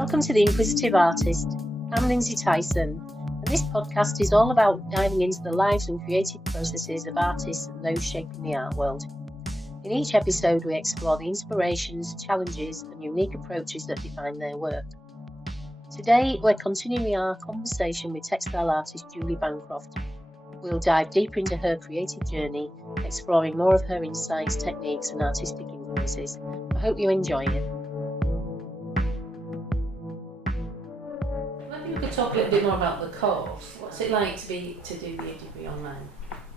Welcome to The Inquisitive Artist. I'm Lindsay Tyson, and this podcast is all about diving into the lives and creative processes of artists and those shaping the art world. In each episode, we explore the inspirations, challenges, and unique approaches that define their work. Today, we're continuing our conversation with textile artist Julie Bancroft. We'll dive deeper into her creative journey, exploring more of her insights, techniques, and artistic influences. I hope you enjoy it. Maybe we could talk a little bit more about the course. What's it like to do your degree online?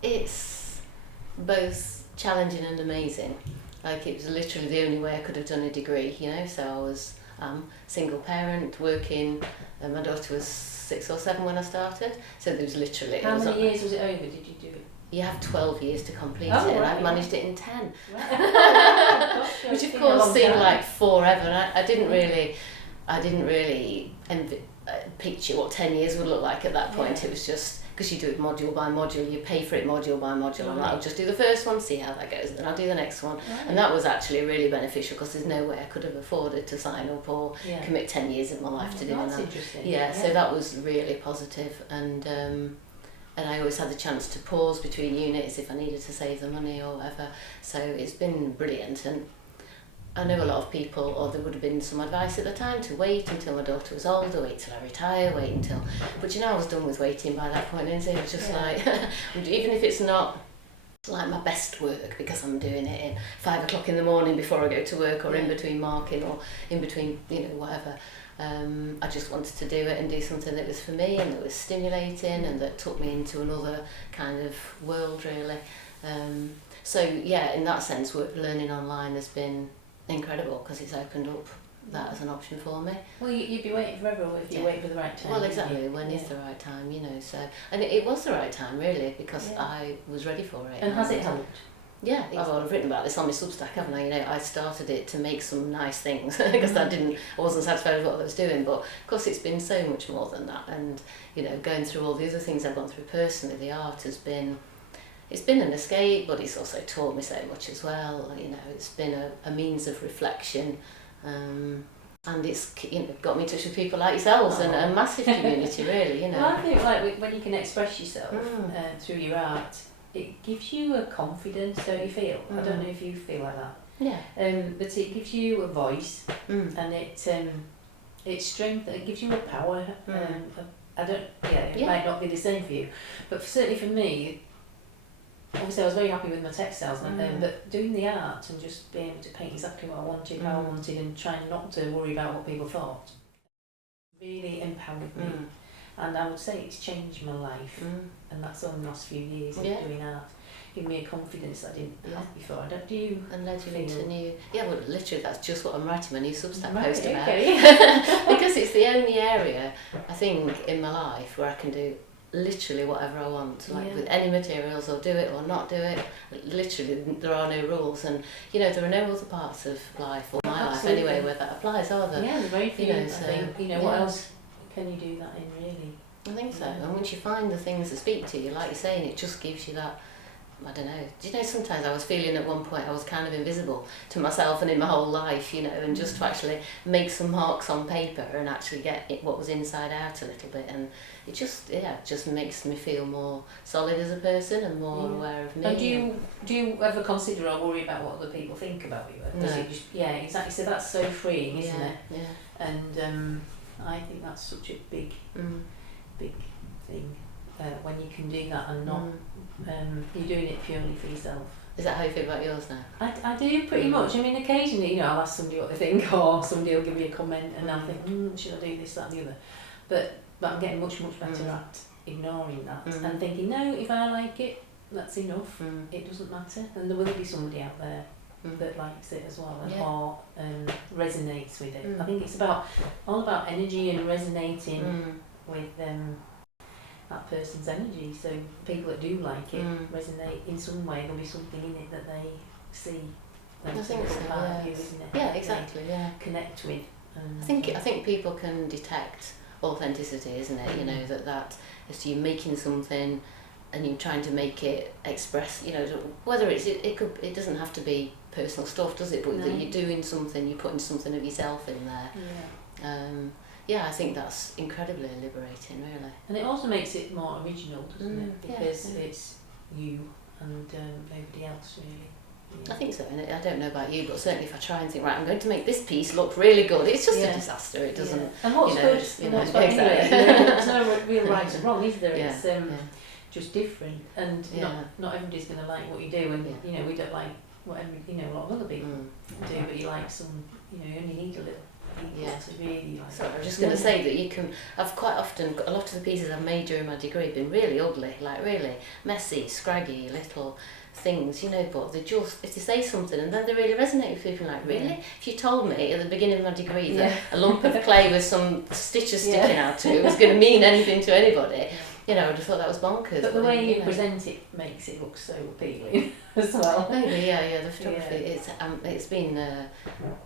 It's both challenging and amazing. Like, it was literally the only way I could have done a degree, so I was single parent, working, and my daughter was 6 or 7 when I started, so there was literally... How many years was it over, did you do it? You have 12 years to complete it, right. and I've managed it in 10. Right. Which of course seemed like forever, and I didn't really picture what 10 years would look like at that point. It was just, because you do it module by module, you pay for it module by module, and I'll just do the first one, see how that goes, and then I'll do the next one. And that was actually really beneficial, because there's no way I could have afforded to sign up or commit 10 years of my life to doing that. Interesting. So that was really positive, and I always had the chance to pause between units if I needed to save the money or whatever, so it's been brilliant. And I know a lot of people, or there would have been some advice at the time to wait until my daughter was older, wait till I retire, wait until... But I was done with waiting by that point, and it was just like, even if it's not like my best work, because I'm doing it at 5 o'clock in the morning before I go to work, or in between marking, or in between, whatever. I just wanted to do it and do something that was for me and that was stimulating and that took me into another kind of world, really. In that sense, learning online has been incredible, because it's opened up that as an option for me. Well, you'd be waiting forever if you wait for the right time. Well, exactly. When is the right time, so... And it was the right time, really, because I was ready for it. And has it helped? Yeah, I've written about this on my Substack, haven't I? I started it to make some nice things, because I wasn't satisfied with what I was doing, but of course it's been so much more than that. And, going through all the other things I've gone through personally, the art has been... It's been an escape, but it's also taught me so much as well. It's been a means of reflection, and it's got me in touch with people like yourselves, and a massive community, really. Well, I think when you can express yourself through your art, it gives you a confidence, don't you feel? I don't know if you feel like that. Yeah. But it gives you a voice, and it's strength. It gives you a power. It might not be the same for you, but certainly for me. Obviously, I was very happy with my textiles, but doing the art and just being able to paint exactly what I wanted, how I wanted, and trying not to worry about what people thought, really empowered me. And I would say it's changed my life, and that's only the last few years of doing art. Giving me a confidence that I didn't have before. Do you? And led you into new... Yeah, well, literally, that's just what I'm writing my new Substack post about. Okay. Because it's the only area, I think, in my life where I can do literally whatever I want, with any materials, or do it or not do it. Literally, there are no rules, and there are no other parts of life, or my life anyway, where that applies, are there? Yeah, there's very few. I think, what else can you do that in, really? I think so. And once you find the things that speak to you, like you're saying, it just gives you that. I don't know. Do you know, sometimes I was feeling at one point I was kind of invisible to myself and in my whole life, and just to actually make some marks on paper and actually get what was inside out a little bit, and it just makes me feel more solid as a person and more aware of me. And do you ever consider or worry about what other people think about you? No. Exactly. So that's so freeing, isn't it? Yeah. And I think that's such a big thing when you can do that and not you're doing it purely for yourself. Is that how you feel about yours now? I do pretty much. I mean, occasionally, I'll ask somebody what they think, or somebody will give me a comment, and I'll think, should I do this, that, and the other? But I'm getting much better at ignoring that and thinking, no, if I like it, that's enough. It doesn't matter, and there will be somebody out there that likes it as well, or resonates with it. I think it's all about energy and resonating with that person's energy. So people that do like it resonate in some way. There'll be something in it that they see. I think so. Part of you, isn't it? Yeah, exactly. Yeah. Connect with. I think people can detect authenticity, isn't it? That if you're making something and you're trying to make it express, whether it doesn't have to be personal stuff, does it? But that you're doing something, you're putting something of yourself in there. Yeah, I think that's incredibly liberating, really. And it also makes it more original, doesn't it? Because it's you and nobody else, really. I think so, and I don't know about you, but certainly if I try and think, right, I'm going to make this piece look really good, it's just a disaster. It doesn't. And what's good, and what's bad, there's no real right and wrong, is there? It's just different, and not everybody's going to like what you do, and we don't like what a lot of other people do, but you like some, you only need a little. To really like. So I was just going to say that I've quite often got a lot of the pieces I've made during my degree have been really ugly, like really messy, scraggy little things, but they just, if they say something and then they really resonate with people, like, really? If you told me at the beginning of my degree that a lump of clay with some stitches sticking out to it was going to mean anything to anybody, I'd have thought that was bonkers. But the way you present it makes it look so appealing as well. Maybe, the photography, it's been,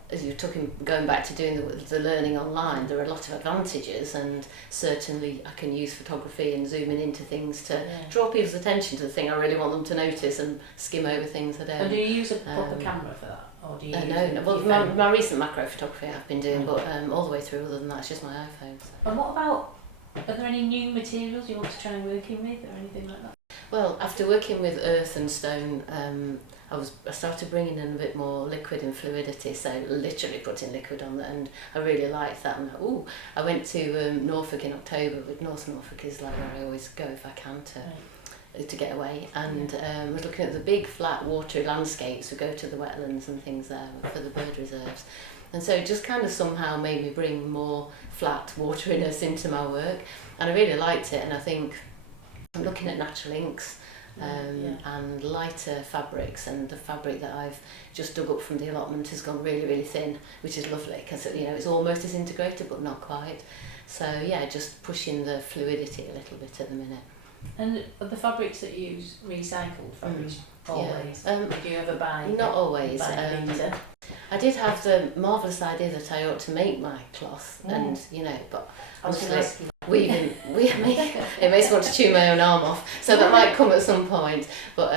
as you're going back to doing the learning online, there are a lot of advantages, and certainly I can use photography and zooming into things to draw people's attention to the thing I really want them to notice and skim over things I don't. And do you use a proper camera for that? Or do you no. Well, my recent macro photography I've been doing, but all the way through, other than that, it's just my iPhone. So. And what about, are there any new materials you want to try and work in with, or anything like that? Well, after working with earth and stone, I started bringing in a bit more liquid and fluidity, so literally putting liquid on it, and I really liked that. And I went to Norfolk in October, but North Norfolk is like where I always go if I can to get away, and was looking at the big flat watery landscapes. We go to the wetlands and things there for the bird reserves. And so it just kind of somehow made me bring more flat wateriness into my work, and I really liked it. And I think I'm looking at natural inks and lighter fabrics, and the fabric that I've just dug up from the allotment has gone really, really thin, which is lovely because it's almost as integrated but not quite. So just pushing the fluidity a little bit at the minute. And the fabrics that you use, recycled fabrics, always? Did you ever buy? Not always. I did have the marvellous idea that I ought to make my cloth, and but obviously it makes me want to chew my own arm off, so that might come at some point, but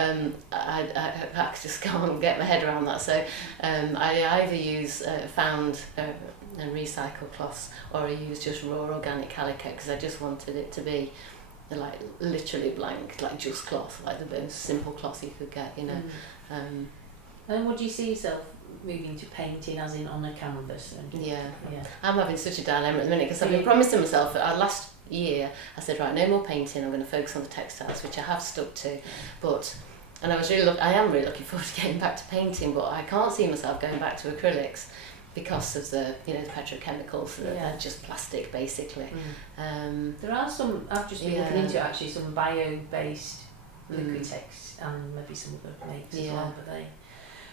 I just can't get my head around that. So I either use found and recycled cloths, or I use just raw organic calico, because I just wanted it to be like literally blank, like just cloth, like the most simple cloth you could get, And would you see yourself moving to painting, as in on a canvas? I'm having such a dilemma at the minute, because I've been promising myself last year. I said, right, no more painting, I'm going to focus on the textiles, which I have stuck to. And I am really looking forward to getting back to painting, but I can't see myself going back to acrylics, because of the the petrochemicals that are just plastic basically. There are some, I've just been looking into actually, some bio-based Liquitex, and maybe some other makes as well, but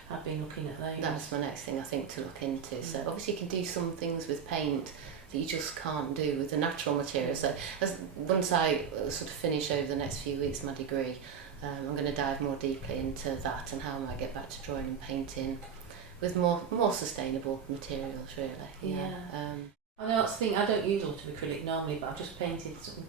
I've been looking at those. That's my next thing I think to look into. So obviously you can do some things with paint that you just can't do with the natural materials. So once I sort of finish over the next few weeks my degree, I'm going to dive more deeply into that and how I might get back to drawing and painting with more sustainable materials, really. I know that's the thing, I don't use a lot of acrylic normally, but I've just painted some,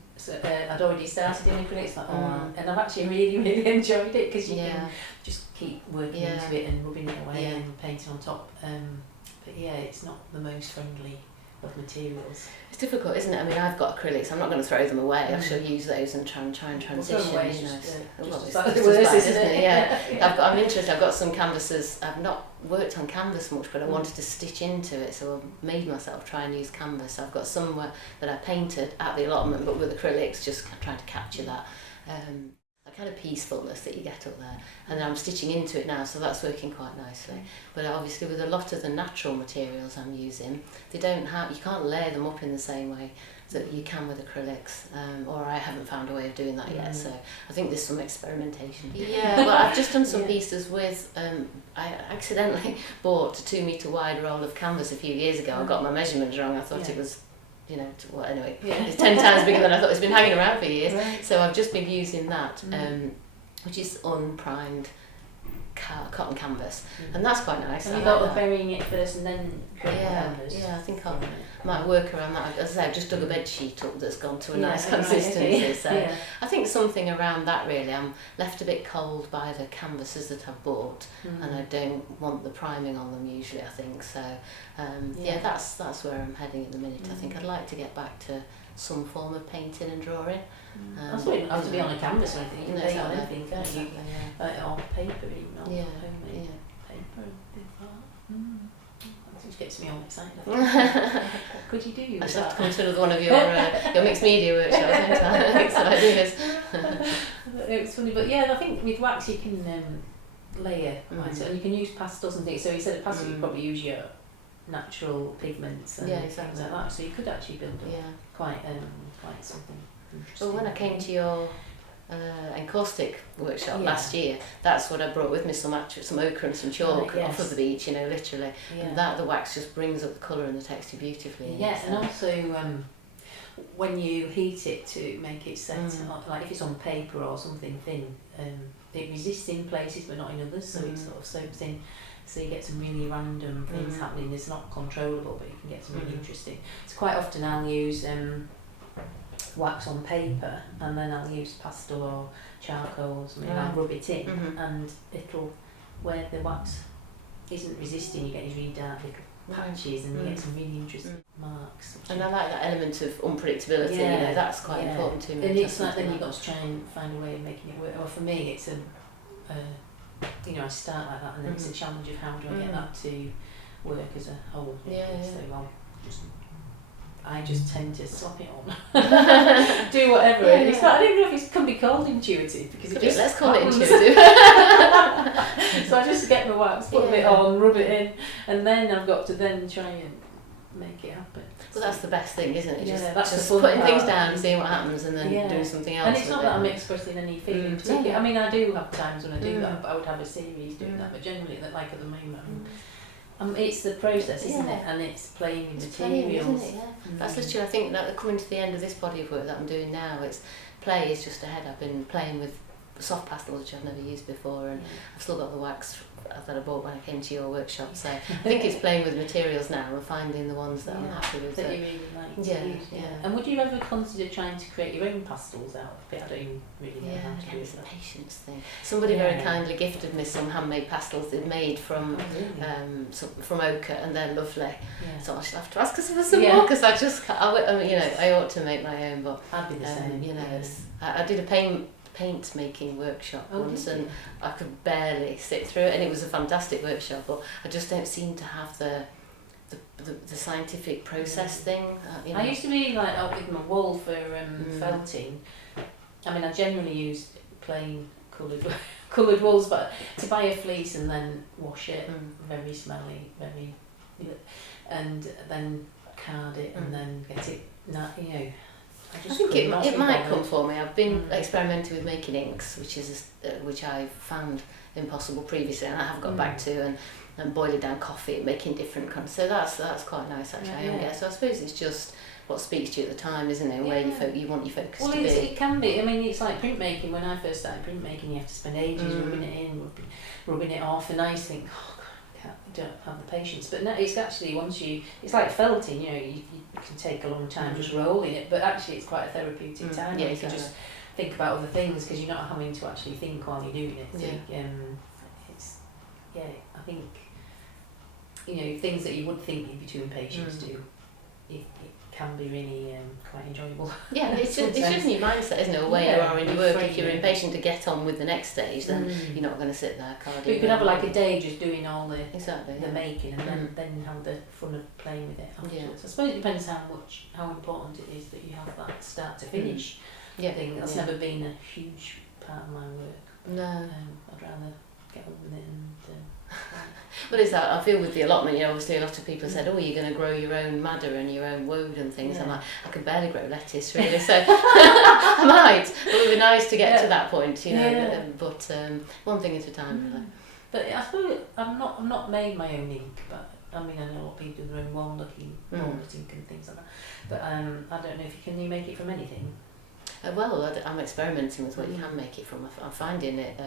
I'd already started in acrylics, and I've actually really, really enjoyed it, because you can just keep working into it and rubbing it away and painting on top. But it's not the most friendly of materials. It's difficult, isn't it? I mean, I've got acrylics, I'm not going to throw them away, I shall use those and try and transition. It's worse, isn't it? I'm interested, I've got some canvases, I've not worked on canvas much, but I wanted to stitch into it, so I made myself try and use canvas. I've got some that I painted at the allotment, but with acrylics, just trying to capture that kind of peacefulness that you get up there, and then I'm stitching into it now, so that's working quite nicely. But obviously with a lot of the natural materials I'm using, you can't layer them up in the same way that you can with acrylics, or I haven't found a way of doing that yet, so I think there's some experimentation. Well, I've just done some pieces with, I accidentally bought a 2 metre wide roll of canvas a few years ago. I got my measurements wrong, I thought it was it's 10 times bigger than I thought. It's been hanging around for years, so I've just been using that, which is unprimed cotton canvas, and that's quite nice. And you thought of burying it first and then creating the canvas? Yeah, I think I might work around that. As I say, I've just dug a bed sheet up that's gone to a nice consistency. Right, so I think something around that really. I'm left a bit cold by the canvases that I've bought, and I don't want the priming on them usually, I think. So that's where I'm heading at the minute. I think I'd like to get back to some form of painting and drawing. That's what it has to be on a canvas or anything. You can paint on anything, can't you? Yeah. On paper, even on homemade paper. That just gets me all excited. What could you do? I should have to come to another one of your mixed media workshops anytime. Mixed ideas. It was funny, but yeah, I think with wax you can layer, and you can use pastels and things. So instead of pastel, you probably use your natural pigments and things like that. So you could actually build up quite something interesting. Well, when I came to your encaustic workshop last year, that's what I brought with me, some ochre and some chalk off of the beach, literally. And the wax just brings up the colour and the texture beautifully. Yeah, and also when you heat it to make it set, like if it's on paper or something thin, it resists in places but not in others, so it sort of soaks in. So you get some really random things happening. It's not controllable, but you can get some really interesting. So quite often I'll use wax on paper, and then I'll use pastel or charcoal or something. I'll rub it in, and it'll, where the wax isn't resisting, you get these really dark little patches, and you get some really interesting marks. And I like that element of unpredictability. That's quite important to me. And it's like then you've got to try and find a way of making it work. Or for me, it's I start like that, and then it's a challenge of how do I get that to work as a whole. So I just tend to slap it on, do whatever. It's not, I don't know if it can be called intuitive, because it just let's call it intuitive. So I just get my wax, put a bit on, rub it in, and then I've got to then try and make it happen. Well, that's the best thing, isn't it? That's just the putting things down and seeing what happens, and then doing something else. And it's not that I'm expressing any feeling particularly. I mean, I do have times when I do that, but I would have a series doing that. But generally, like at the moment, it's the process, isn't it? And it's playing with materials. Isn't it? That's literally, I think, that coming to the end of this body of work that I'm doing now, it's play is just ahead. I've been playing with soft pastels, which I've never used before, and I've still got the wax that I bought when I came to your workshop. So I think it's playing with materials now and finding the ones that I'm happy with. That you really like to use. And would you ever consider trying to create your own pastels out of it? I don't even really know how to do it's a patience thing. Somebody very kindly gifted me some handmade pastels they'd made from from ochre, and they're lovely. So I should have to ask her for some more, because I ought to make my own, but I'd be the same. I did a paint making workshop once, and I could barely sit through it, and it was a fantastic workshop, but I just don't seem to have the scientific process thing. I used to be like up with my wool for felting. I mean, I generally use plain coloured wools, but to buy a fleece and then wash it, very smelly, and then card it and then get it, I think it might come for me. I've been experimenting with making inks, which I found impossible previously, and I have got back to, and boiling down coffee, making different kinds. So that's quite nice actually. So I suppose it's just what speaks to you at the time, isn't it? Where you want your focus to be. Well, it can be. I mean, it's like printmaking. When I first started printmaking, you have to spend ages rubbing it in, rubbing it off, and I used to think, I don't have the patience. But no, it's actually it's like felting. You can take a long time just rolling it, but actually it's quite a therapeutic time. You can just think about other things, because you're not having to actually think while you're doing it. So, I think things that you would think you'd be too impatient to do, it can be really quite enjoyable. Yeah, it's just in your mindset, isn't it? Or where you are in your work. If you're impatient to get on with the next stage, then you're not going to sit there. But you could have like a day just doing all the the making, and then have the fun of playing with it afterwards. I suppose it depends how important it is that you have that start to finish thing. That's never been a huge part of my work. No. I'd rather get on with it and. But it's that I feel with the allotment, obviously a lot of people said, you're going to grow your own madder and your own woad and things. I'm like, I could barely grow lettuce really, so I might. But it would be nice to get to that point, But one thing at a time, really. But I suppose I've not made my own ink, but I mean I know a lot of people do their own walnut ink and things like that. But I don't know if you make it from anything. Well, I'm experimenting with what you can make it from. I'm finding it.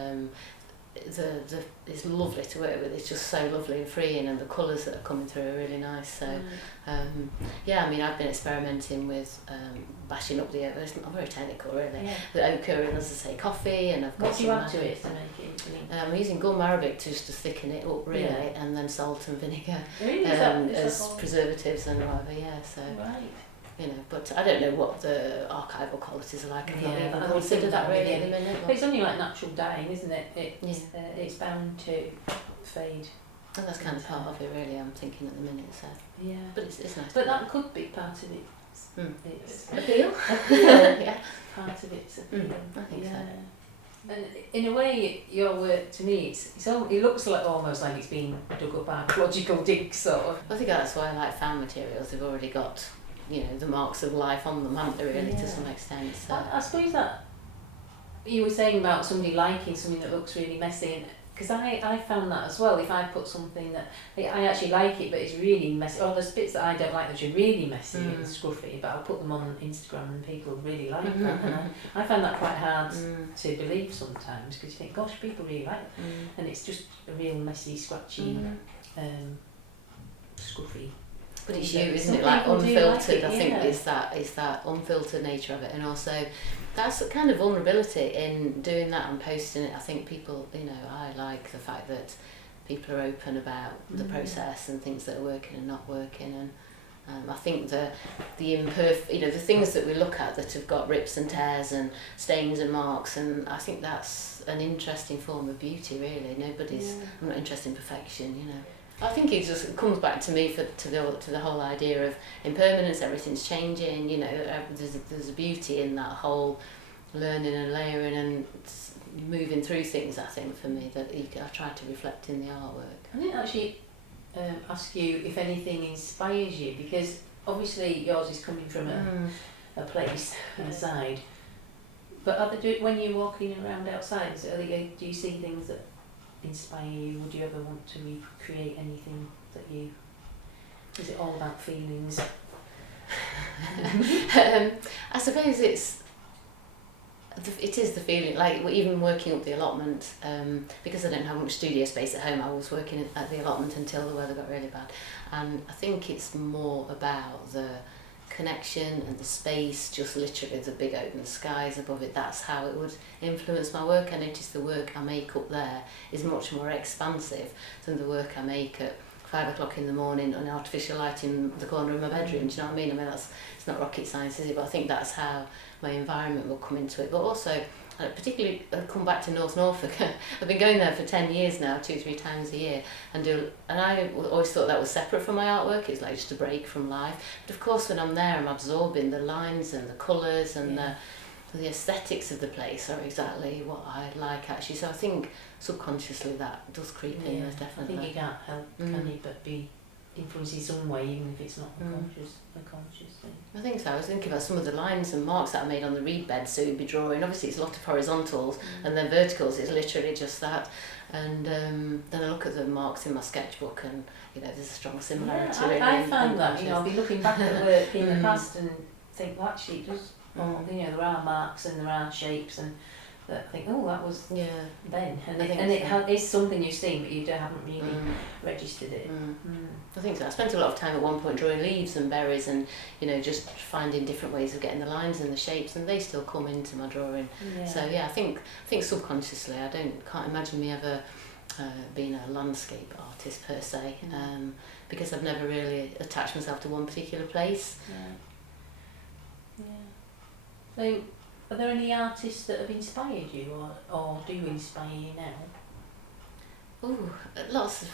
it's lovely to work with. It's just so lovely and freeing, and the colours that are coming through are really nice. So yeah, I mean, I've been experimenting with bashing up the it's not very technical really, the ochre and, as I say, coffee, and I've got what do you add to it to make it? I'm using gum arabic just to thicken it up really, and then salt and vinegar Really? as preservatives and whatever. So right. you know, but I don't know what the archival qualities are like. I've not even I considered that really at the minute. But it's only like natural dyeing, isn't it? It's bound to fade. And that's kind of part of it really, I'm thinking at the minute. So yeah. But it's nice. But that could be part of it. It's appeal. yeah. Part of it's appeal. I think so. And in a way, your work to me, it looks like almost like it's been dug up archaeological digs, sort of. I think that's why I like found materials. They've already got, you know, the marks of life on them, haven't they, really, to some extent. So. I suppose that you were saying about somebody liking something that looks really messy, because I found that as well. If I put something that I actually like it, but it's really messy, or there's bits that I don't like that are really messy and scruffy, but I'll put them on Instagram and people really like that. And I find that quite hard to believe sometimes, because you think, gosh, people really like it, and it's just a real messy, scratchy, scruffy. But it's you, isn't it? Like unfiltered. Like I think is that unfiltered nature of it, and also that's a kind of vulnerability in doing that and posting it. I think people, you know, I like the fact that people are open about the process and things that are working and not working, and I think the imperfect, you know, the things that we look at that have got rips and tears and stains and marks, and I think that's an interesting form of beauty. Really, I'm not interested in perfection, you know. I think it just comes back to me to the whole idea of impermanence. Everything's changing. You know, there's a beauty in that whole learning and layering and moving through things. I think for me that I try to reflect in the artwork. I didn't actually ask you if anything inspires you, because obviously yours is coming from a place inside. But when you're walking around outside, do you see things that inspire you? Would you ever want to recreate anything that is it all about feelings? I suppose it is the feeling, like even working up the allotment, because I don't have much studio space at home. I was working at the allotment until the weather got really bad, and I think it's more about the connection and the space, just literally the big open skies above it. That's how it would influence my work. I notice the work I make up there is much more expansive than the work I make at 5 o'clock in the morning on artificial light in the corner of my bedroom. Do you know what I mean? I mean, it's not rocket science, is it? But I think that's how my environment will come into it. But also, particularly, I come back to North Norfolk. I've been going there for 10 years now, 2-3 times a year, and I always thought that was separate from my artwork. It's like just a break from life. But of course, when I'm there, I'm absorbing the lines and the colours and the aesthetics of the place are exactly what I like, actually. So I think subconsciously that does creep in. There's definitely. I think you can't help, can you, but be influenced in some way, even if it's not a conscious thing. I think so. I was thinking about some of the lines and marks that I made on the reed bed, so you'd be drawing. Obviously, it's a lot of horizontals, and then verticals. It's literally just that. And then I look at the marks in my sketchbook, and you know, there's a strong similarity. I found that. You know, I'll be looking back at work in the past and think, well, actually, it does. You know, there are marks and there are shapes, and that I think, oh, that was then, and it is something you've seen, but you haven't really registered it. I think so. I spent a lot of time at one point drawing leaves and berries, and you know, just finding different ways of getting the lines and the shapes, and they still come into my drawing. So yeah, I think subconsciously, I can't imagine me ever being a landscape artist per se, because I've never really attached myself to one particular place. So, are there any artists that have inspired you, or do inspire you now? Oh, lots of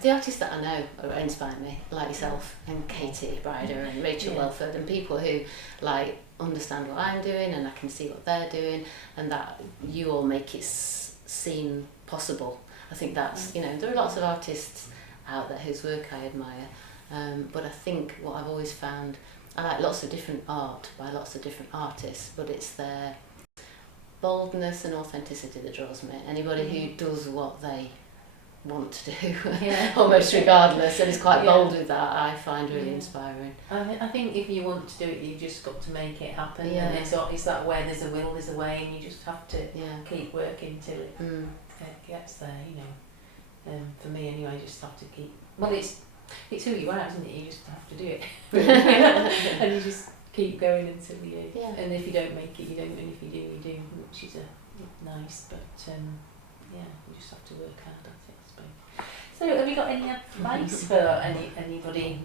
the artists that I know inspire me, like yourself and Katie Bryder and Rachel Welford, and people who like understand what I'm doing and I can see what they're doing, and that you all make it seem possible. I think that's, you know, there are lots of artists out there whose work I admire, but I think what I've always found, I like lots of different art by lots of different artists, but it's their boldness and authenticity that draws me. Anybody who does what they want to do, Yeah. almost regardless, and is quite Yeah. bold with that. I find really Yeah. inspiring. I think if you want to do it, you've just got to make it happen. Yeah. And it's that where there's a will, there's a way, and you just have to Yeah. keep working till it Mm. gets there, you know. For me anyway, you just have to keep, well, it's who you are, isn't it? You just have to do it. And you just keep going until you do. Yeah. And if you don't make it, you don't, and if you do, you do, which is nice, but yeah, you just have to work hard at it, I suppose. So have you got any advice for anybody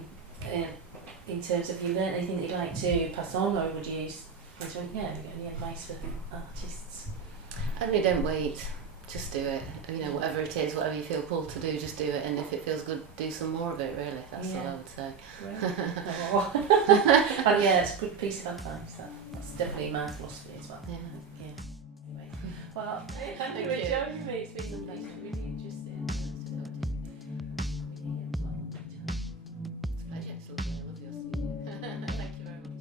in terms of, you learnt anything that you'd like to pass on, or would you use, have you got any advice for artists? Only don't wait, just do it. You know, whatever it is, whatever you feel pulled to do, just do it. And if it feels good, do some more of it, really. That's all I would say. Right. And yeah, it's a good piece of advice. That's definitely my philosophy as well. Yeah. Anyway, well, thank you for joining me. It's been really interesting. Pleasure. It's lovely. I love your studio. Thank you very much.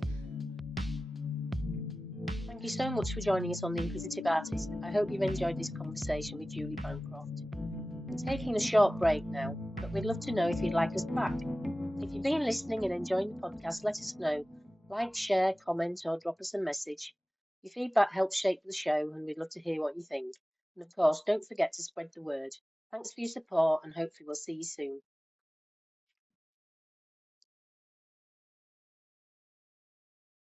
Thank you so much for joining us on The Inquisitive Artist. I hope you've enjoyed this conversation with Julie Bancroft. We're taking a short break now, but we'd love to know if you'd like us back. If you've been listening and enjoying the podcast, let us know. Like, share, comment, or drop us a message. Your feedback helps shape the show, and we'd love to hear what you think. And of course, don't forget to spread the word. Thanks for your support, and hopefully we'll see you soon.